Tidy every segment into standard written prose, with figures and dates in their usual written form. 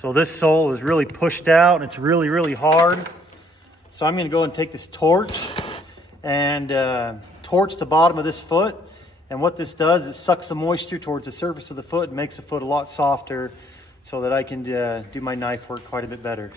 So this sole is really pushed out and it's really, really hard. So I'm gonna go and take this torch and torch the bottom of this foot. And what this does, it sucks the moisture towards the surface of the foot and makes the foot a lot softer so that I can do my knife work quite a bit better.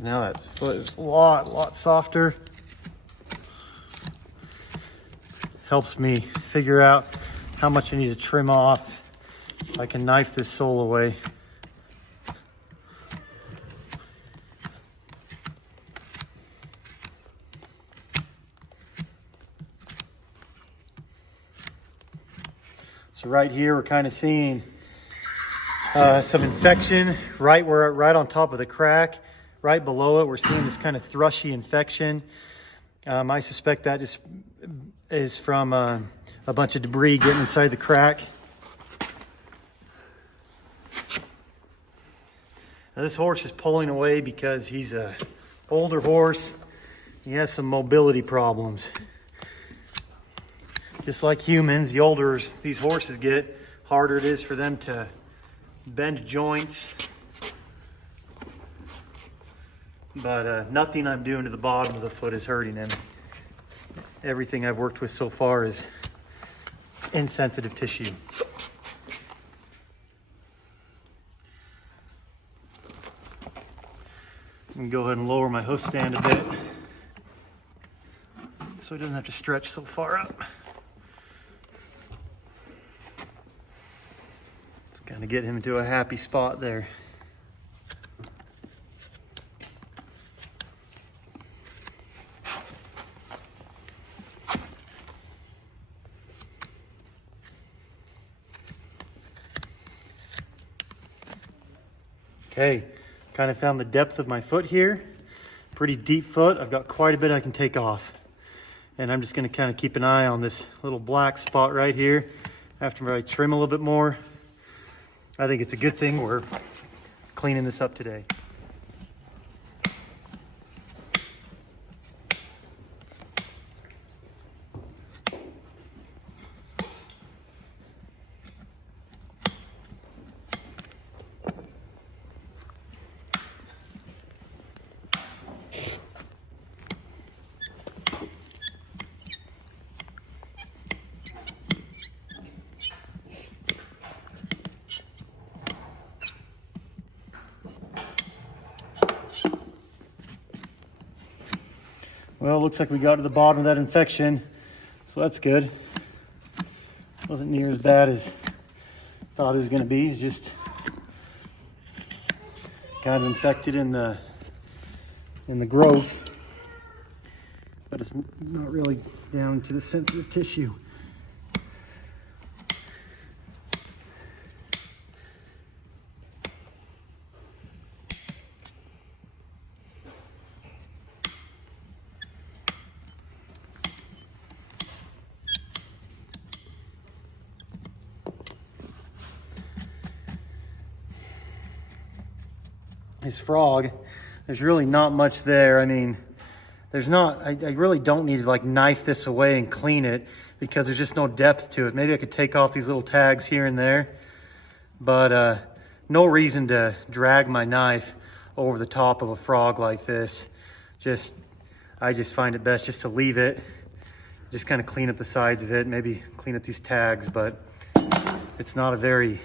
Now that foot is a lot softer. Helps me figure out how much I need to trim off. I can knife this sole away. So right here, we're kind of seeing some infection right on top of the crack. Right below it, we're seeing this kind of thrushy infection. I suspect that just is from a bunch of debris getting inside the crack. Now this horse is pulling away because he's an older horse. He has some mobility problems. Just like humans, the older these horses get, harder it is for them to bend joints. But nothing I'm doing to the bottom of the foot is hurting him. Everything I've worked with so far is insensitive tissue. I'm gonna go ahead and lower my hoof stand a bit so he doesn't have to stretch so far up. Just kind of get him into a happy spot there. Okay, kind of found the depth of my foot here. Pretty deep foot. I've got quite a bit I can take off. And I'm just gonna kind of keep an eye on this little black spot right here. After I trim a little bit more, I think it's a good thing we're cleaning this up today. Well, looks like we got to the bottom of that infection, so that's good. Wasn't near as bad as I thought it was going to be. It just got infected in the growth, but it's not really down to the sensitive tissue. His frog, there's really not much there. I mean, I really don't need to like knife this away and clean it because there's just no depth to it. Maybe I could take off these little tags here and there, but no reason to drag my knife over the top of a frog like this. I just find it best just to leave it, just kind of clean up the sides of it, maybe clean up these tags, but it's not a very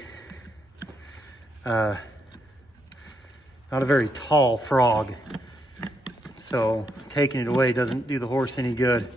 tall frog, so taking it away doesn't do the horse any good.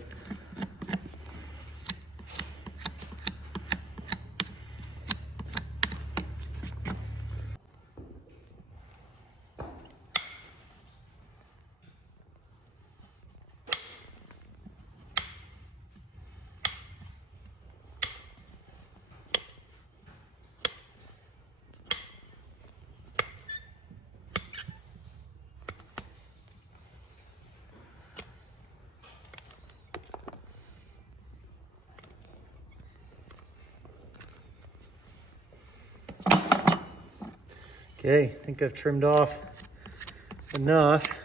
Okay, I think I've trimmed off enough. Just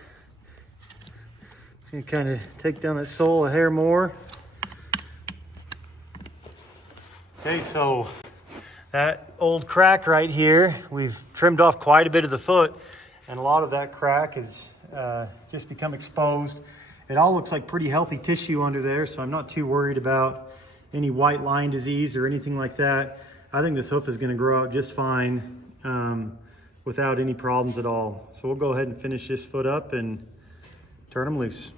gonna kind of take down that sole a hair more. Okay, so that old crack right here, we've trimmed off quite a bit of the foot, and a lot of that crack has just become exposed. It all looks like pretty healthy tissue under there, so I'm not too worried about any white line disease or anything like that. I think this hoof is gonna grow out just fine without any problems at all. So we'll go ahead and finish this foot up and turn them loose.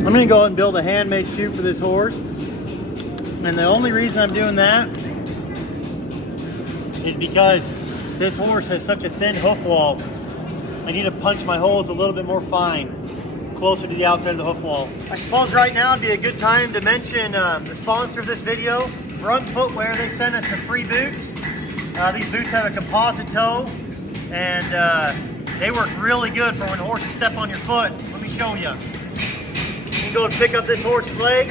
I'm gonna go ahead and build a handmade shoe for this horse. And the only reason I'm doing that is because this horse has such a thin hoof wall. I need to punch my holes a little bit more fine, closer to the outside of the hoof wall. I suppose right now would be a good time to mention the sponsor of this video, Front Footwear. They sent us some free boots. These boots have a composite toe, and they work really good for when horses step on your foot. Let me show you. You can go and pick up this horse's leg,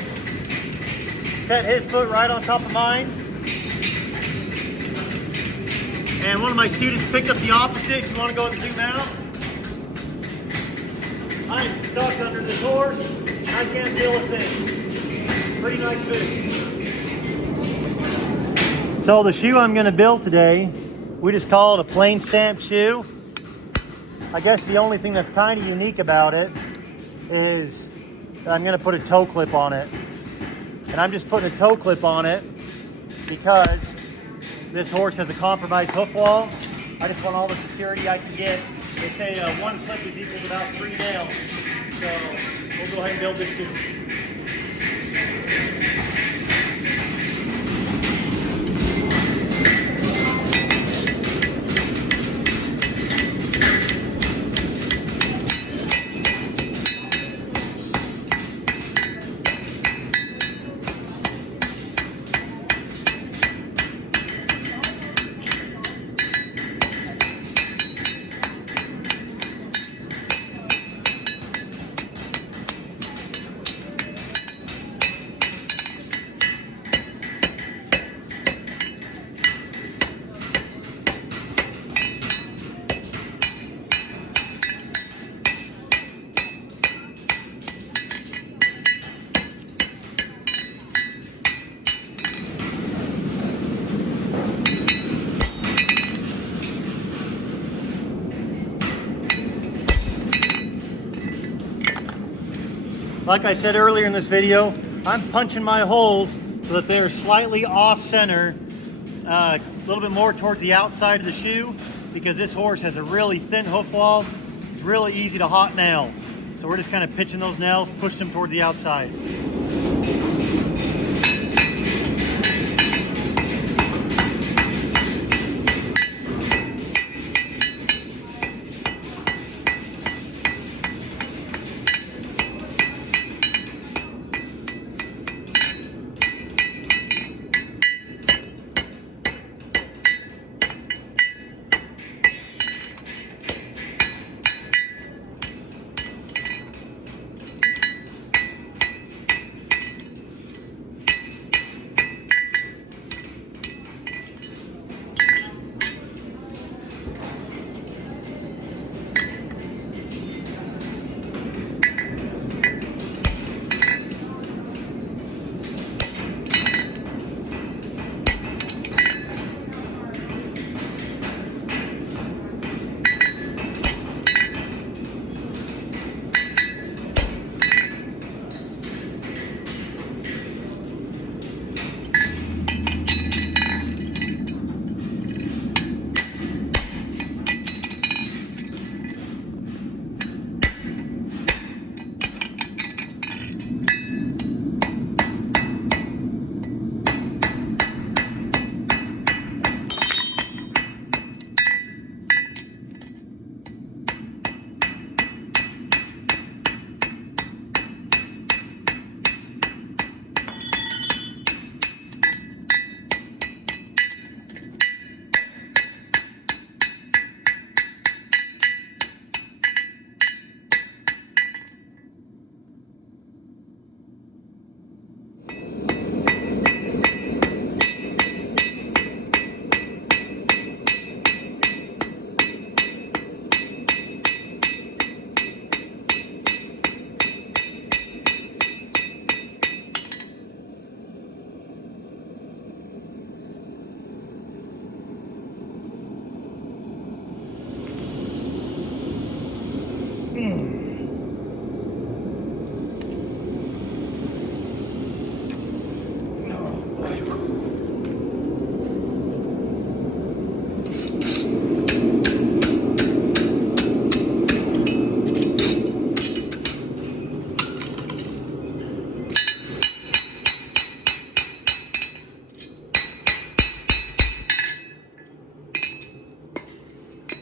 set his foot right on top of mine. And one of my students picked up the opposite. If you want to go and zoom out. I am stuck under this horse. I can't feel a thing. Pretty nice boots. So the shoe I'm going to build today, we just call it a plain stamp shoe. I guess the only thing that's kind of unique about it is that I'm going to put a toe clip on it. And I'm just putting a toe clip on it because this horse has a compromised hoof wall. I just want all the security I can get. They say one clip is equal to about 3 nails. So we'll go ahead and build this shoe. Like I said earlier in this video, I'm punching my holes so that they're slightly off center, a little bit more towards the outside of the shoe, because this horse has a really thin hoof wall. It's really easy to hot nail. So we're just kind of pitching those nails, pushing them towards the outside.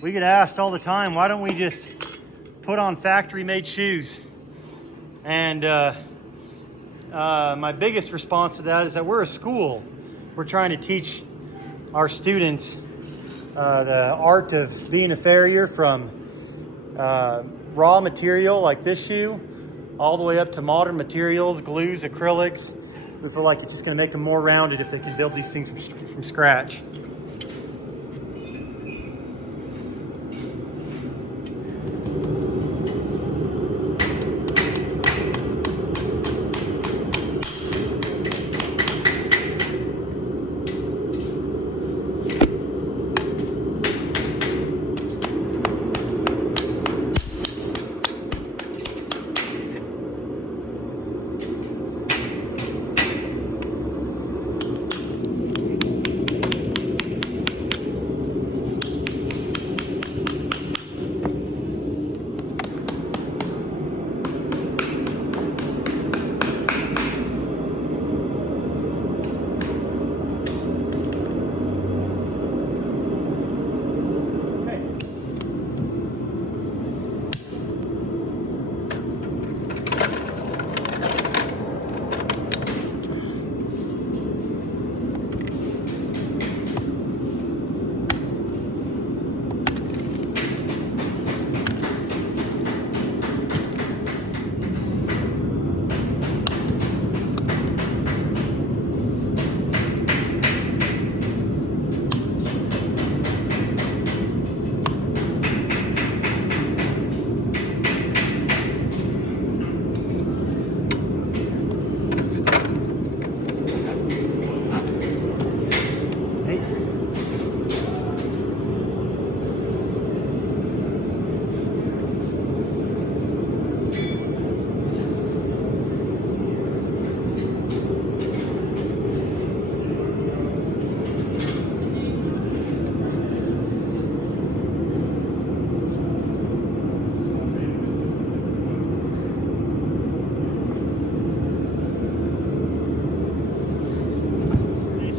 We get asked all the time, why don't we just put on factory-made shoes? And my biggest response to that is that we're a school. We're trying to teach our students the art of being a farrier, from raw material like this shoe all the way up to modern materials, glues, acrylics. We feel like it's just going to make them more rounded if they can build these things from scratch.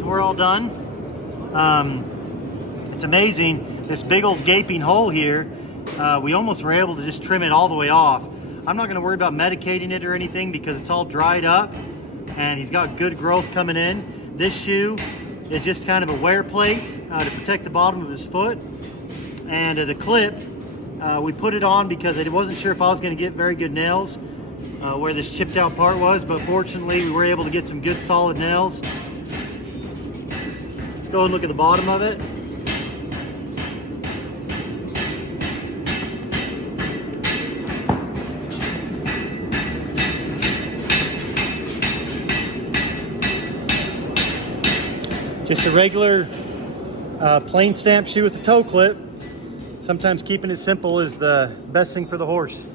We're all done. It's amazing, this big old gaping hole here, we almost were able to just trim it all the way off. I'm not going to worry about medicating it or anything because it's all dried up and he's got good growth coming in. This shoe is just kind of a wear plate to protect the bottom of his foot. And the clip, we put it on because I wasn't sure if I was going to get very good nails where this chipped out part was, but fortunately we were able to get some good solid nails. Go and look at the bottom of it. Just a regular plain stamp shoe with a toe clip. Sometimes keeping it simple is the best thing for the horse.